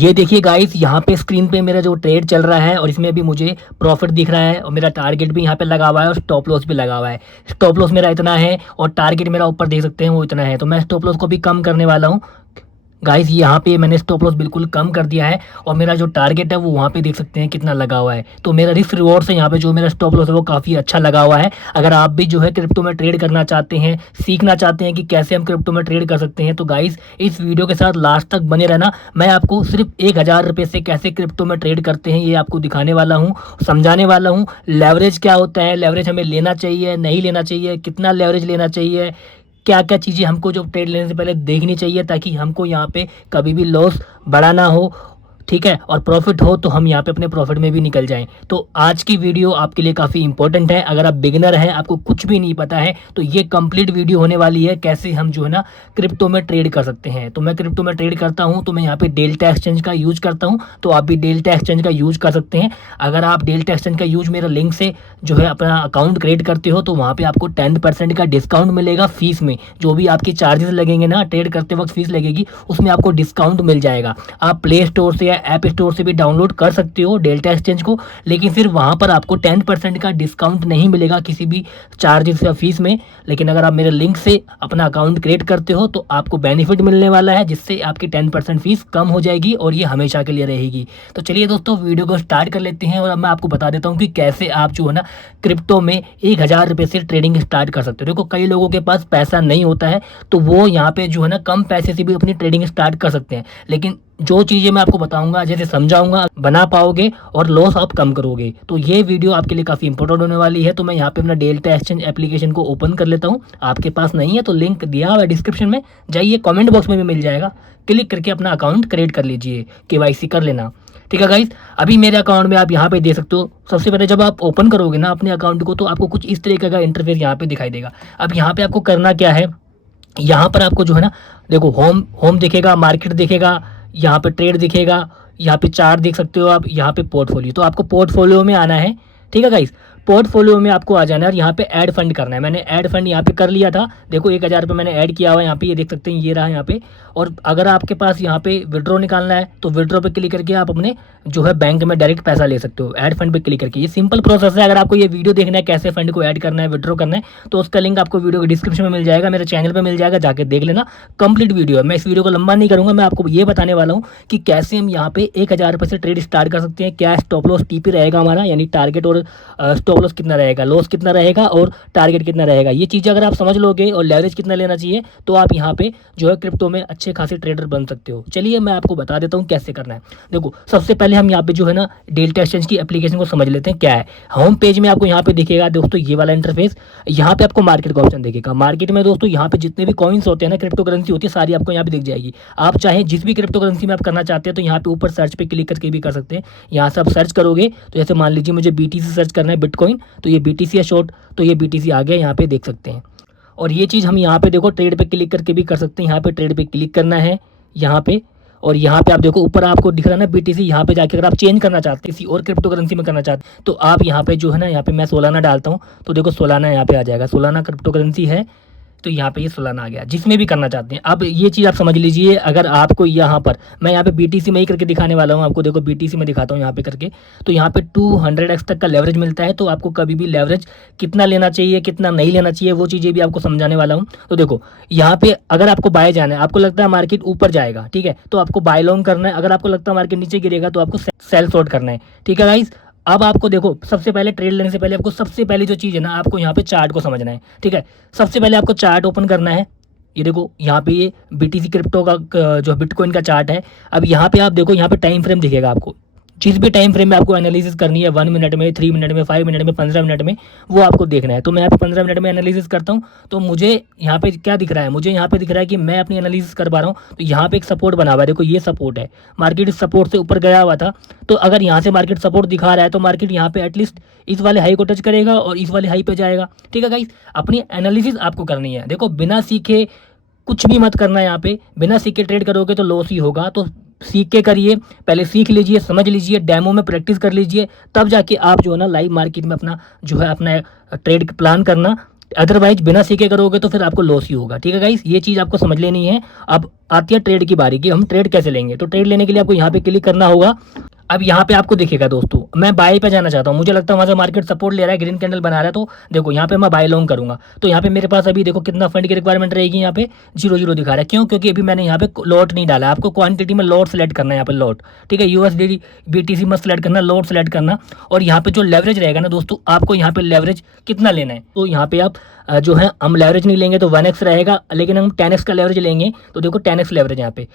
ये देखिए गाइस, यहाँ पे स्क्रीन पे मेरा जो ट्रेड चल रहा है और इसमें भी मुझे प्रॉफिट दिख रहा है और मेरा टारगेट भी यहाँ पे लगा हुआ है और स्टॉप लॉस भी लगा हुआ है। स्टॉप लॉस मेरा इतना है और टारगेट मेरा ऊपर देख सकते हैं वो इतना है, तो मैं स्टॉप लॉस को भी कम करने वाला हूँ। गाइस यहाँ पे मैंने स्टॉप लॉस बिल्कुल कम कर दिया है और मेरा जो टारगेट है वो वहाँ पे देख सकते हैं कितना लगा हुआ है। तो मेरा रिस्क रिवॉर्ड से यहाँ पे जो मेरा स्टॉप लॉस है वो काफ़ी अच्छा लगा हुआ है। अगर आप भी जो है क्रिप्टो में ट्रेड करना चाहते हैं, सीखना चाहते हैं कि कैसे हम क्रिप्टो में ट्रेड कर सकते हैं, तो गाइस इस वीडियो के साथ लास्ट तक बने रहना। मैं आपको सिर्फ 1,000 रुपये से कैसे क्रिप्टो में ट्रेड करते हैं ये आपको दिखाने वाला हूँ, समझाने वाला हूँ। लेवरेज क्या होता है, लेवरेज हमें लेना चाहिए नहीं लेना चाहिए, कितना लेवरेज लेना चाहिए, क्या क्या चीज़ें हमको जो ट्रेड लेने से पहले देखनी चाहिए ताकि हमको यहाँ पे कभी भी लॉस बड़ा ना हो, ठीक है, और प्रॉफिट हो तो हम यहाँ पे अपने प्रॉफिट में भी निकल जाएं। तो आज की वीडियो आपके लिए काफ़ी इंपॉर्टेंट है। अगर आप बिगिनर हैं, आपको कुछ भी नहीं पता है, तो ये कंप्लीट वीडियो होने वाली है कैसे हम जो है ना क्रिप्टो में ट्रेड कर सकते हैं। तो मैं क्रिप्टो में ट्रेड करता हूँ, तो मैं यहाँ पे डेल्टा एक्सचेंज का यूज करता हूँ, तो आप भी डेल्टा एक्सचेंज का यूज कर सकते हैं। अगर आप डेल्टा एक्सचेंज का यूज मेरा लिंक से जो है अपना अकाउंट क्रिएट करते हो, तो वहाँ पे आपको 10% का डिस्काउंट मिलेगा फीस में। जो भी आपके चार्जेस लगेंगे ना, ट्रेड करते वक्त फीस लगेगी, उसमें आपको डिस्काउंट मिल जाएगा। आप प्ले स्टोर से या ऐप स्टोर से भी डाउनलोड कर सकते हो डेल्टा एक्सचेंज को, लेकिन फिर वहाँ पर आपको 10% का डिस्काउंट नहीं मिलेगा किसी भी चार्जेस या फीस में। लेकिन अगर आप मेरे लिंक से अपना अकाउंट क्रिएट करते हो तो आपको बेनिफिट मिलने वाला है, जिससे आपकी 10% फीस कम हो जाएगी और ये हमेशा के लिए रहेगी। तो चलिए दोस्तों, वीडियो को स्टार्ट कर लेते हैं और अब मैं आपको बता देता हूँ कि कैसे आप जो है ना क्रिप्टो में 1,000 रुपये से ट्रेडिंग स्टार्ट कर सकते हो। देखो, कई लोगों के पास पैसा नहीं होता है, तो वो यहाँ पे जो है ना कम पैसे से भी अपनी ट्रेडिंग स्टार्ट कर सकते हैं। लेकिन जो चीज़ें मैं आपको बताऊंगा, जैसे समझाऊंगा, बना पाओगे और लॉस आप कम करोगे। तो ये वीडियो आपके लिए काफ़ी इंपॉर्टेंट होने वाली है। तो मैं यहाँ पे अपना डेल्टा एक्सचेंज एप्लीकेशन को ओपन कर लेता हूँ। आपके पास नहीं है तो लिंक दिया हुआ है डिस्क्रिप्शन में, जाइए, कमेंट बॉक्स में भी मिल जाएगा, क्लिक करके अपना अकाउंट क्रिएट कर लीजिए, KYC कर लेना, ठीक है गाइस। अभी मेरे अकाउंट में आप यहाँ पे दे सकते हो। सबसे पहले जब आप ओपन करोगे ना अपने अकाउंट को, तो आपको कुछ इस तरीके का इंटरफेस यहाँ पे दिखाई देगा। अब यहाँ पे आपको करना क्या है, यहाँ पर आपको जो है ना, देखो, होम होम दिखेगा, मार्केट दिखेगा, यहाँ पे ट्रेड दिखेगा, यहाँ पे चार्ट देख सकते हो आप, यहाँ पे पोर्टफोलियो। तो आपको पोर्टफोलियो में आना है, ठीक है गाइस। पोर्टफोलियो में आपको आ जाना है और यहाँ पे ऐड फंड करना है। मैंने ऐड फंड यहाँ पे कर लिया था। देखो, 1,000 रुपये मैंने ऐड किया हुआ है यहाँ पे, ये देख सकते हैं, ये रहा यहाँ पे। और अगर आपके पास यहाँ पे विड्रॉ निकालना है तो विड्रॉ पे क्लिक करके आप अपने जो है बैंक में डायरेक्ट पैसा ले सकते हो, ऐड फंड पे क्लिक करके। ये सिंपल प्रोसेस है। अगर आपको ये वीडियो देखना है कैसे फंड को ऐड करना है, विड्रॉ करना है, तो उसका लिंक आपको वीडियो के डिस्क्रिप्शन में मिल जाएगा, मेरे चैनल पर मिल जाएगा, जाके देख लेना। कंप्लीट वीडियो है, मैं इस वीडियो को लंबा नहीं करूँगा। मैं आपको ये बताने वाला हूँ कि कैसे हम यहाँ पे 1,000 रुपये से ट्रेड स्टार्ट कर सकते हैं, क्या स्टॉप लॉस TP रहेगा हमारा, यानी टारगेट, और स्टॉप लॉस कितना रहेगा, लॉस कितना रहेगा और टारगेट कितना रहेगा। ये चीज़ें अगर आप समझ लोगे और लेवरेज कितना लेना चाहिए, तो आप यहाँ पे जो है क्रिप्टो में अच्छे खासे ट्रेडर बन सकते हो। चलिए मैं आपको बता देता हूँ कैसे करना है। देखो, सबसे पहले हम यहाँ पे जो है ना डेल्टा एक्सचेंज की एप्लीकेशन को समझ लेते हैं क्या है। होम पेज में आपको यहाँ पे दिखेगा दोस्तों ये वाला इंटरफेस। यहाँ पे आपको मार्केट का ऑप्शन दिखेगा। मार्केट में दोस्तों यहाँ पे जितने भी कॉइन्स होते हैं ना, क्रिप्टो करेंसी होती है, सारी आपको यहाँ पे दिख जाएगी। आप चाहे जिस भी क्रिप्टो करेंसी में आप करना चाहते हैं तो यहाँ पे ऊपर सर्च पे क्लिक करके भी कर सकते हैं। यहाँ से आप सर्च करोगे तो जैसे मान लीजिए मुझे BTC सर्च करना है, बिटकॉइन, तो ये BTC है शॉर्ट, तो ये BTC आ गया, यहाँ पे देख सकते हैं। और ये चीज़ हम यहाँ पे देखो ट्रेड पे क्लिक करके भी कर सकते हैं। यहाँ पे ट्रेड पे क्लिक करना है यहाँ पे, और यहाँ पे आप देखो ऊपर आपको दिख रहा है ना BTC। यहाँ पे जाके अगर आप चेंज करना चाहते हैं, किसी और क्रिप्टो करेंसी में करना चाहते हैं, तो आप यहाँ पे जो है ना, यहाँ पे मैं सोलाना डालता हूँ, तो देखो सोलाना यहाँ पे आ जाएगा। सोलाना क्रिप्टो करेंसी है, तो यहाँ पे ये सोलाना आ गया, जिसमें भी करना चाहते हैं। अब ये चीज़ आप समझ लीजिए, अगर आपको यहाँ पर, मैं यहाँ पे BTC में ही करके दिखाने वाला हूँ आपको। देखो BTC में दिखाता हूँ यहाँ पे करके, तो यहाँ पे 200x तक का लेवरेज मिलता है। तो आपको कभी भी लेवरेज कितना लेना चाहिए, कितना नहीं लेना चाहिए, वो चीज़ें भी आपको समझाने वाला हूँ। तो देखो, यहाँ पे अगर आपको बाय जाना है, आपको लगता है मार्केट ऊपर जाएगा, ठीक है, तो आपको बाय लॉन्ग करना है। अगर आपको लगता है मार्केट नीचे गिरेगा तो आपको सेल शॉर्ट करना है, ठीक है गाइस। अब आपको देखो, सबसे पहले ट्रेड लेने से पहले आपको सबसे पहले जो चीज़ है ना, आपको यहाँ पे चार्ट को समझना है, ठीक है। सबसे पहले आपको चार्ट ओपन करना है। ये देखो, यहाँ पे ये BTC क्रिप्टो का जो बिटकॉइन का चार्ट है। अब यहाँ पे आप देखो, यहाँ पे टाइम फ्रेम दिखेगा आपको। जिस भी टाइम फ्रेम में आपको एनालिसिस करनी है, 1 मिनट में, 3 मिनट में, 5 मिनट में, 15 मिनट में, वो आपको देखना है। तो मैं यहाँ पे 15 मिनट में एनालिसिस करता हूँ। तो मुझे यहाँ पे क्या दिख रहा है, मुझे यहाँ पे दिख रहा है कि मैं अपनी एनालिसिस कर पा रहा हूँ। तो यहाँ पे एक सपोर्ट बना हुआ है, देखो ये सपोर्ट है। मार्केट इस सपोर्ट से ऊपर गया हुआ था, तो अगर यहाँ से मार्केट सपोर्ट दिखा रहा है तो मार्केट यहाँ पे एटलीस्ट इस वाले हाई को टच करेगा और इस वाले हाई पे जाएगा, ठीक है गाइस। अपनी एनालिसिस आपको करनी है। देखो, बिना सीखे कुछ भी मत करना। यहाँ पे बिना सीखे ट्रेड करोगे तो लॉस ही होगा। तो सीख के करिए, पहले सीख लीजिए, समझ लीजिए, डेमो में प्रैक्टिस कर लीजिए, तब जाके आप जो है ना लाइव मार्केट में अपना जो है अपना ट्रेड प्लान करना। अदरवाइज बिना सीखे करोगे तो फिर आपको लॉस ही होगा। ठीक है गाइस, ये चीज़ आपको समझ लेनी है। अब आती है ट्रेड की बारी कि हम ट्रेड कैसे लेंगे। तो ट्रेड लेने के लिए आपको यहाँ पे क्लिक करना होगा। अब यहाँ पे आपको दिखेगा दोस्तों, मैं बाय पे जाना चाहता हूँ, मुझे लगता है वहाँ से मार्केट सपोर्ट ले रहा है, ग्रीन कैंडल बना रहा है, तो देखो यहाँ पे मैं बाय लॉन्ग करूँगा। तो यहाँ पे मेरे पास अभी देखो कितना फंड की रिक्वायरमेंट रहेगी, यहाँ पे 0 दिखा रहा है। क्यों? क्योंकि अभी मैंने यहाँ पे लॉट नहीं डाला। आपको क्वांटिटी में लॉट सेलेक्ट करना है, यहाँ पे लॉट। ठीक है, यूएसडी बीटीसी मत सेलेक्ट करना, लॉट सेलेक्ट करना। और यहाँ पे जो लेवरेज रहेगा ना दोस्तों, आपको यहाँ पे लेवरेज कितना लेना है। तो यहाँ पे आप जो है हम लेवरेज नहीं लेंगे तो 1x रहेगा, लेकिन हम 10x का लेवरेज लेंगे तो देखो 10x लेवरेज यहाँ पे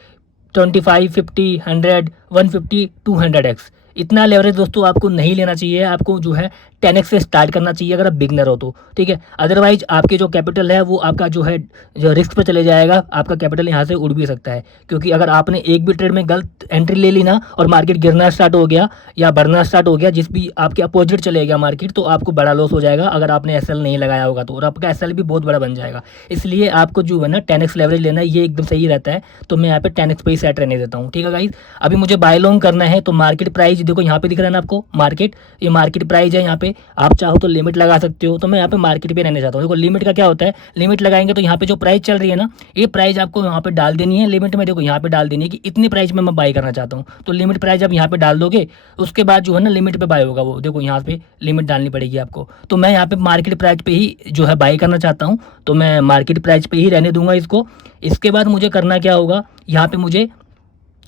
25, 50, 100, 150, 200x। इतना लेवरेज दोस्तों आपको नहीं लेना चाहिए। आपको जो है 10x से स्टार्ट करना चाहिए अगर आप बिगनर हो तो। ठीक है, अदरवाइज आपके जो कैपिटल है वो आपका जो है जो रिस्क पे चले जाएगा, आपका कैपिटल यहाँ से उड़ भी सकता है। क्योंकि अगर आपने एक भी ट्रेड में गलत एंट्री ले ली ना और मार्केट गिरना स्टार्ट हो गया या बढ़ना स्टार्ट हो गया, जिस भी आपके अपोजिट चले गया मार्केट, तो आपको बड़ा लॉस हो जाएगा अगर आपने एसएल नहीं लगाया होगा तो, और आपका एसएल भी बहुत बड़ा बन जाएगा। इसलिए आपको जो है ना 10x लेवरेज लेना है, ये एकदम सही रहता है। तो मैं यहाँ पे 10x पे ही सेट रहने देता हूँ। ठीक है गाइज, अभी मुझे बाय लॉन्ग करना है। तो मार्केट प्राइस देखो यहाँ पे दिख रहा है ना आपको, मार्केट, ये मार्केट प्राइस है। यहाँ पे आप चाहो तो लिमिट लगा सकते हो, तो मैं यहाँ पे मार्केट पे रहने चाहता हूँ। देखो लिमिट का क्या होता है, लिमिट लगाएंगे तो यहाँ पे जो प्राइस चल रही है ना, ये प्राइस आपको यहाँ पे डाल देनी है लिमिट में। देखो यहाँ पे डाल देनी है कि इतनी प्राइस में मैं बाय करना चाहता हूँ। तो लिमिट प्राइस आप यहाँ पे डाल दोगे, उसके बाद जो है ना लिमिट पे बाय होगा वो। देखो यहाँ पे लिमिट डालनी पड़ेगी आपको। तो मैं यहाँ पे मार्केट प्राइस पे ही जो है बाय करना चाहता हूँ, तो मैं मार्केट प्राइस पे ही रहने दूंगा इसको। इसके बाद मुझे करना क्या होगा, यहाँ पे मुझे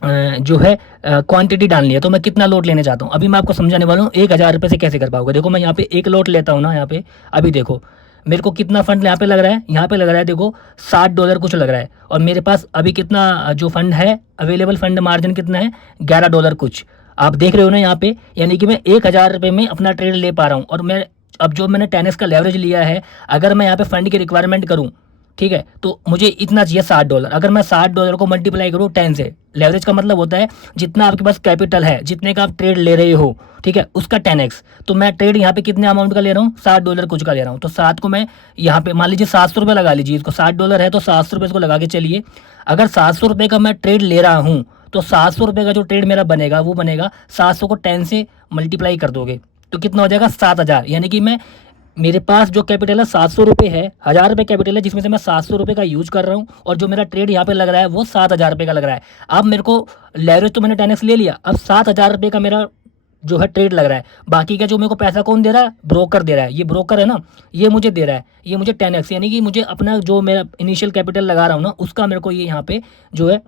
जो है क्वांटिटी डालनी है। तो मैं कितना लोट लेने चाहता हूँ अभी मैं आपको समझाने वाला हूँ। 1000 रुपये से कैसे कर पाओगे। देखो मैं यहाँ पे एक लोट लेता हूँ ना, यहाँ पे अभी देखो मेरे को कितना फंड यहाँ पे लग रहा है, यहाँ पे लग रहा है देखो $60 कुछ लग रहा है। और मेरे पास अभी कितना जो फंड है अवेलेबल, फंड मार्जिन कितना है, $11 कुछ। आप देख रहे हो ना यहाँ पे, यानी कि मैं 1000 रुपये में अपना ट्रेड ले पा रहा हूँ। और मैं अब जो मैंने 10x का लेवरेज लिया है, अगर मैं यहाँ पे फंड की रिक्वायरमेंट करूँ, ठीक है, तो मुझे इतना चाहिए $60। अगर मैं $60 को मल्टीप्लाई करूँ 10 से, लेवरेज का मतलब होता है जितना आपके पास कैपिटल है, जितने का आप ट्रेड ले रहे हो, ठीक है, उसका 10x। तो मैं ट्रेड यहाँ पे कितने अमाउंट का ले रहा हूँ, $60 कुछ का ले रहा हूँ। तो 7 को मैं यहाँ पे मान लीजिए 700 रुपये लगा लीजिए इसको, $60 है तो 700 रुपये इसको लगा के चलिए। अगर 700 रुपये का मैं ट्रेड ले रहा हूँ तो 700 रुपये का जो ट्रेड मेरा बनेगा वो बनेगा 700 को 10 से मल्टीप्लाई कर दोगे तो कितना हो जाएगा 7000। यानी कि मैं, मेरे पास जो कैपिटल है 700 रुपये है, 1000 रुपये कैपिटल है, जिसमें से मैं 700 रुपये का यूज कर रहा हूँ। और जो मेरा ट्रेड यहाँ पे लग रहा है वो 7000 रुपये का लग रहा है। अब मेरे को लेवरेज तो मैंने 10x ले लिया, अब 7000 रुपये का मेरा जो है ट्रेड लग रहा है। बाकी का जो मेरे को पैसा कौन दे रहा है, ब्रोकर दे रहा है। ये ब्रोकर है ना, ये मुझे दे रहा है, ये मुझे 10x, यानी कि मुझे अपना जो मेरा इनिशियल कैपिटल लगा रहा हूँ ना, उसका मेरे को ये यहाँ पे जो है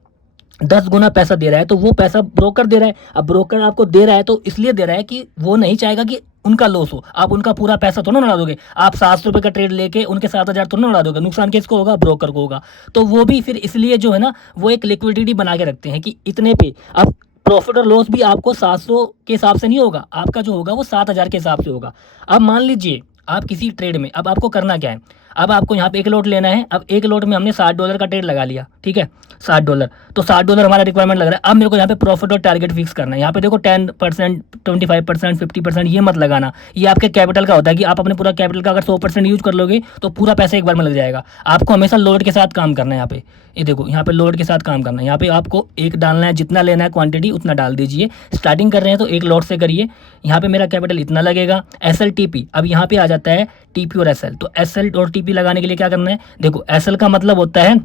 10 गुना पैसा दे रहा है। तो वो पैसा ब्रोकर दे रहा है। अब ब्रोकर आपको दे रहा है तो इसलिए दे रहा है कि वो नहीं चाहेगा कि उनका लॉस हो। आप उनका पूरा पैसा तो ना उड़ा दोगे, आप 700 रुपये का ट्रेड लेके उनके 7000 तो ना उड़ा दोगे। नुकसान किसको होगा, ब्रोकर को होगा। तो वो भी फिर इसलिए जो है ना वो एक लिक्विडिटी बना के रखते हैं कि इतने पे। अब प्रॉफिट और लॉस भी आपको 700 के हिसाब से नहीं होगा, आपका जो होगा वो 7000 के हिसाब से होगा। अब मान लीजिए आप किसी ट्रेड में, अब आपको करना क्या है, अब आपको यहाँ पे एक लोट लेना है। अब एक लोट में हमने $60 का ट्रेड लगा लिया, ठीक है, $60। तो $60 हमारा रिक्वायरमेंट लग रहा है। अब मेरे को यहाँ पे प्रॉफिट और टारगेट फिक्स करना है। यहाँ पे देखो 10%, 25%, 50% ये मत लगाना। ये आपके कैपिटल का होता है कि आप अपने पूरा कैपिटल का अगर 100% यूज कर लोगे तो पूरा पैसा एक बार में लग जाएगा। आपको हमेशा लोड के साथ काम करना है। यहाँ पे ये देखो, यहाँ पे लोड के साथ काम करना है। यहाँ पे आपको एक डालना है, जितना लेना है क्वांटिटी उतना डाल दीजिए। स्टार्टिंग कर रहे हैं तो एक लोड से करिए। यहाँ पे मेरा कैपिटल इतना लगेगा। SL TP, अब यहाँ पे आ जाता है TP और SL। तो SL और TP लगाने के लिए क्या करना है, देखो SL का मतलब होता है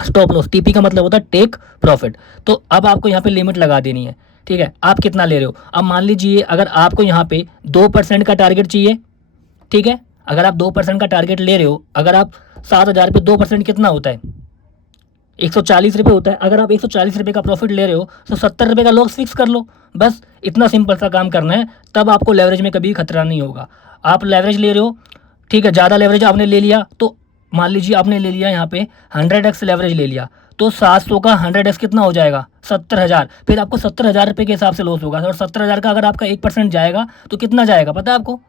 स्टॉप लॉस, TP का मतलब होता है टेक प्रॉफिट। तो अब आपको यहाँ पे लिमिट लगा देनी है, ठीक है। आप कितना ले रहे हो, अब मान लीजिए अगर आपको यहाँ पे 2% का टारगेट चाहिए, ठीक है, अगर आप 2% का टारगेट ले रहे हो, अगर आप 7000 पे 2% कितना होता है, 140 रुपये होता है। अगर आप 140 रुपये का प्रॉफिट ले रहे हो तो 70 रुपये का लॉस फिक्स कर लो। बस इतना सिंपल सा काम करना है, तब आपको लेवरेज में कभी खतरा नहीं होगा। आप लेवरेज ले रहे हो, ठीक है, ज़्यादा लेवरेज आपने ले लिया, तो मान लीजिए आपने ले लिया यहाँ पे 100x लेवरेज ले लिया, तो 700 का 100x कितना हो जाएगा, 70,000। फिर आपको 70,000 रुपये के हिसाब से लॉस होगा। और 70,000 का अगर आपका 1% जाएगा तो कितना जाएगा पता है आपको,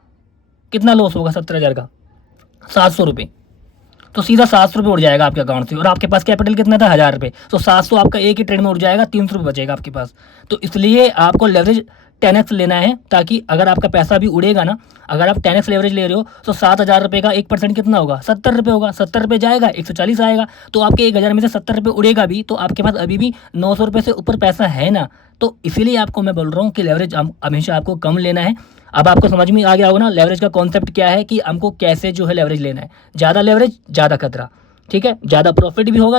कितना लॉस होगा 70,000 का, 700 रुपये। तो सीधा 700 रुपये उड़ जाएगा आपके अकाउंट से। और आपके पास कैपिटल कितना था, 1000 रुपये, तो 700 आपका एक ही ट्रेड में उड़ जाएगा, 300 रुपये बचेगा आपके पास। तो इसलिए आपको लेवरेज 10x लेना है, ताकि अगर आपका पैसा भी उड़ेगा ना, अगर आप 10x लेवरेज ले रहे हो तो 7000 रुपये का 1% कितना होगा, 70 रुपये होगा। 70 रुपये जाएगा, 140 आएगा, तो आपके 1000 में से 70 रुपये उड़ेगा भी, तो आपके पास अभी भी 900 रुपये से ऊपर पैसा है ना। तो इसीलिए आपको मैं बोल रहा हूँ कि लेवरेज हमेशा आपको कम लेना है। अब आपको समझ में आ गया होगा ना लेवरेज का कॉन्सेप्ट क्या है, कि हमको कैसे जो है लेवरेज लेना है। ज़्यादा लेवरेज ज़्यादा खतरा, ठीक है, ज़्यादा प्रॉफिट भी होगा,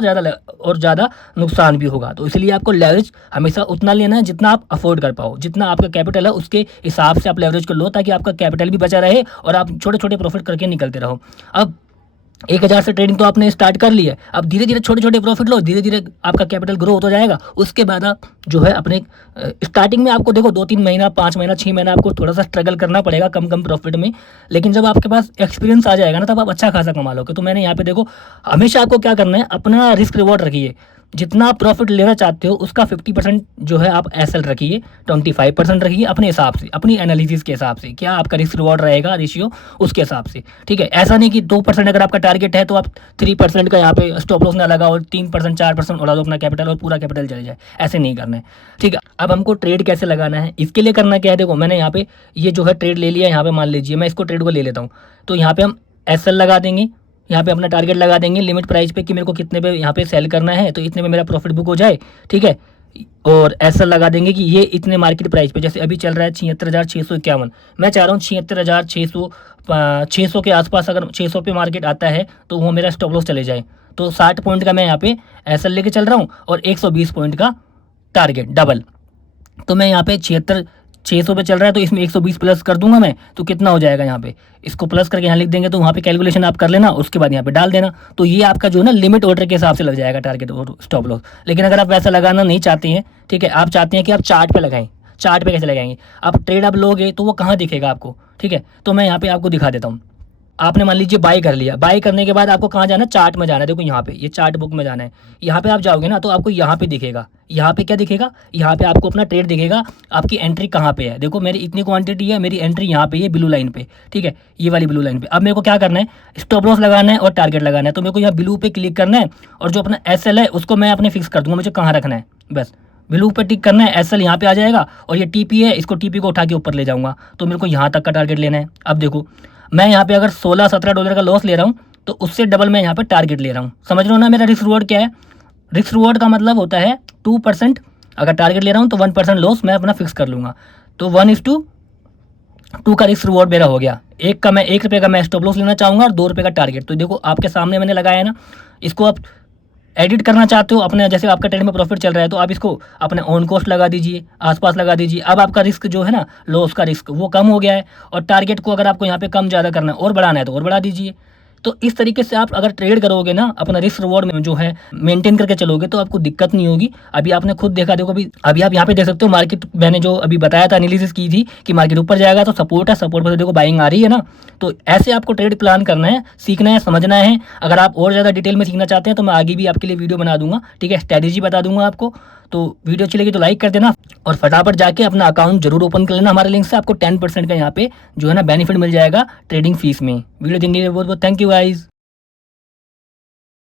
और ज़्यादा नुकसान भी होगा। तो इसलिए आपको लेवरेज हमेशा उतना लेना है जितना आप अफोर्ड कर पाओ, जितना आपका कैपिटल है उसके हिसाब से आप लेवरेज को लो, ताकि आपका कैपिटल भी बचा रहे और आप छोटे छोटे प्रॉफिट करके निकलते रहो। अब 1000 से ट्रेडिंग तो आपने स्टार्ट कर ली है, अब धीरे धीरे छोटे छोटे प्रॉफिट लो, धीरे धीरे आपका कैपिटल ग्रो होता जाएगा। उसके बाद आप जो है अपने स्टार्टिंग में आपको देखो 2-3 महीना, 5 महीना, 6 महीना आपको थोड़ा सा स्ट्रगल करना पड़ेगा कम कम प्रॉफिट में, लेकिन जब आपके पास एक्सपीरियंस आ जाएगा ना तब आप अच्छा खासा कमा लोगे। तो मैंने यहाँ पे देखो, हमेशा आपको क्या करना है, अपना रिस्क रिवॉर्ड रखिए। जितना आप प्रॉफिट लेना चाहते हो उसका 50% जो है आप एसएल रखिए, 25% रखिए अपने हिसाब से, अपनी एनालिसिस के हिसाब से, क्या आपका रिस्क रिवॉर्ड रहेगा रेशियो उसके हिसाब से, ठीक है। ऐसा नहीं कि 2% अगर आपका टारगेट है तो आप 3% का यहाँ पे स्टॉप लॉस ना लगाओ और 3% 4% उड़ा दो अपना कैपिटल और पूरा कैपिटल चले जाए, ऐसे नहीं करना है, ठीक है। अब हमको ट्रेड कैसे लगाना है, इसके लिए करना क्या है, देखो मैंने यहाँ पे ये जो है ट्रेड ले लिया, यहाँ पे मान लीजिए मैं इसको ट्रेड को ले लेता हूँ, तो यहाँ पे हम एसएल लगा देंगे, यहाँ पे अपना टारगेट लगा देंगे लिमिट प्राइस पे, कि मेरे को कितने पे यहाँ पे सेल करना है तो इतने में मेरा प्रॉफिट बुक हो जाए, ठीक है। और ऐसा लगा देंगे कि ये इतने मार्केट प्राइस पे, जैसे अभी चल रहा है 76,651, मैं चाह रहा हूँ 76,600 के आसपास, अगर 600 पे मार्केट आता है तो वो मेरा स्टॉप लॉस चले जाए। तो 60 पॉइंट का मैं यहाँ पे ऐसा लेके चल रहा हूँ और 120 पॉइंट का टारगेट डबल। तो मैं यहाँ पे 600 पे चल रहा है तो इसमें 120 प्लस कर दूंगा मैं, तो कितना हो जाएगा, यहाँ पे इसको प्लस करके यहाँ लिख देंगे, तो वहाँ पे कैलकुलेशन आप कर लेना, उसके बाद यहाँ पे डाल देना। तो ये आपका जो है ना लिमिट ऑर्डर के हिसाब से लग जाएगा टारगेट और स्टॉप लॉस। लेकिन अगर आप वैसा लगाना नहीं चाहते हैं, ठीक है, आप चाहते हैं कि आप चार्ट पे लगाएं, चार्ट पे कैसे लगाएंगे, आप ट्रेड आप लोगे तो वो कहाँ दिखेगा आपको, ठीक है। तो मैं यहाँ पे आपको दिखा देता हूँ। आपने मान लीजिए बाई कर लिया, बाई करने के बाद आपको कहाँ जाना है, चार्ट में जाना है। देखो यहाँ पे ये चार्ट बुक में जाना है, यहाँ पे आप जाओगे ना तो आपको यहाँ पे दिखेगा, यहाँ पे क्या दिखेगा, यहाँ पे आपको अपना ट्रेड दिखेगा, आपकी एंट्री कहाँ पे है। देखो मेरी इतनी क्वांटिटी है, मेरी एंट्री यहाँ पे है ब्लू लाइन पे, ठीक है, ये वाली ब्लू लाइन पे। अब मेरे को क्या करना है, स्टॉप लॉस लगाना है और टारगेट लगाना है। तो मेरे को यहाँ ब्लू पे क्लिक करना है और जो अपना एसएल है उसको मैं अपने फिक्स कर दूंगा, मुझे कहाँ रखना है, बस ब्लू पे टिक करना है, एसएल यहाँ पे आ जाएगा। और ये टीपी है, इसको टीपी को उठा के ऊपर ले जाऊंगा, तो मेरे को यहाँ तक का टारगेट लेना है। अब देखो मैं यहाँ पे अगर $16-17 का लॉस ले रहा हूँ तो उससे डबल मैं यहाँ पे टारगेट ले रहा हूँ। समझ रहे हो ना मेरा रिस्क रिवॉर्ड क्या है। रिस्क रिवॉर्ड का मतलब होता है 2%, अगर टारगेट ले रहा हूँ तो 1% लॉस मैं अपना फिक्स कर लूँगा। तो 1:2 का रिस्क रिवॉर्ड मेरा हो गया। ₹1 का मैं स्टॉप लॉस लेना चाहूँगा और ₹2 का टारगेट। तो देखो आपके सामने मैंने लगाया है ना, इसको आप एडिट करना चाहते हो अपने, जैसे आपका ट्रेड में प्रॉफिट चल रहा है तो आप इसको अपने ऑन कॉस्ट लगा दीजिए, आसपास लगा दीजिए। अब आपका रिस्क जो है ना, लॉस का रिस्क वो कम हो गया है। और टारगेट को अगर आपको यहाँ पे कम ज़्यादा करना है और बढ़ाना है तो और बढ़ा दीजिए। तो इस तरीके से आप अगर ट्रेड करोगे ना, अपना रिस्क रिवॉर्ड में जो है मेंटेन करके चलोगे तो आपको दिक्कत नहीं होगी। अभी आपने खुद देखा, देखो अभी आप यहाँ पे देख सकते हो मार्केट, मैंने जो अभी बताया था एनालिसिस की थी कि मार्केट ऊपर जाएगा तो सपोर्ट है, सपोर्ट पर देखो बाइंग आ रही है ना। तो ऐसे आपको ट्रेड प्लान करना है, सीखना है, समझना है। अगर आप और ज़्यादा डिटेल में सीखना चाहते हैं तो मैं आगे भी आपके लिए वीडियो बना दूंगा, ठीक है, स्ट्रैटेजी बता दूंगा आपको। तो वीडियो अच्छी लगी तो लाइक कर देना और फटाफट जाके अपना अकाउंट जरूर ओपन कर लेना हमारे लिंक से। आपको 10% का यहाँ पे जो है ना बेनिफिट मिल जाएगा ट्रेडिंग फीस में। वीडियो देखने के लिए बहुत बहुत थैंक यू गाइज।